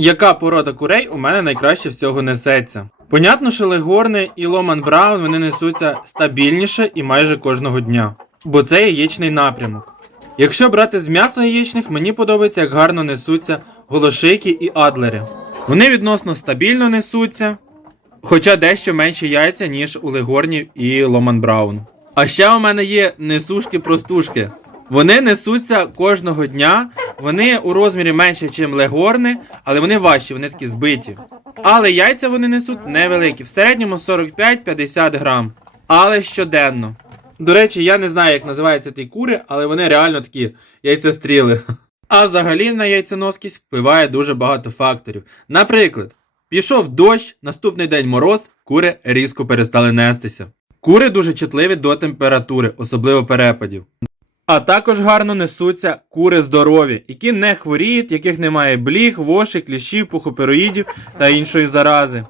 Яка порода курей у мене найкраще всього несеться? Понятно, що легорни і Ломан Браун вони несуться стабільніше і майже кожного дня, бо це яєчний напрямок. Якщо брати з м'ясо яєчних, мені подобається, як гарно несуться голошики і адлери. Вони відносно стабільно несуться, хоча дещо менше яйця, ніж у легорнів і Ломан Браун. А ще у мене є несушки-простушки. Вони несуться кожного дня. Вони у розмірі менше, ніж легорни, але вони важчі, вони такі збиті. Але яйця вони несуть невеликі, в середньому 45-50 грам. Але щоденно. До речі, я не знаю, як називаються ті кури, але вони реально такі яйцестріли. А взагалі на яйценоскість впливає дуже багато факторів. Наприклад, пішов дощ, наступний день мороз, кури різко перестали нестися. Кури дуже чутливі до температури, особливо перепадів. А також гарно несуться кури здорові, які не хворіють, яких немає бліг, воші, кліщів, пухопероїдів та іншої зарази.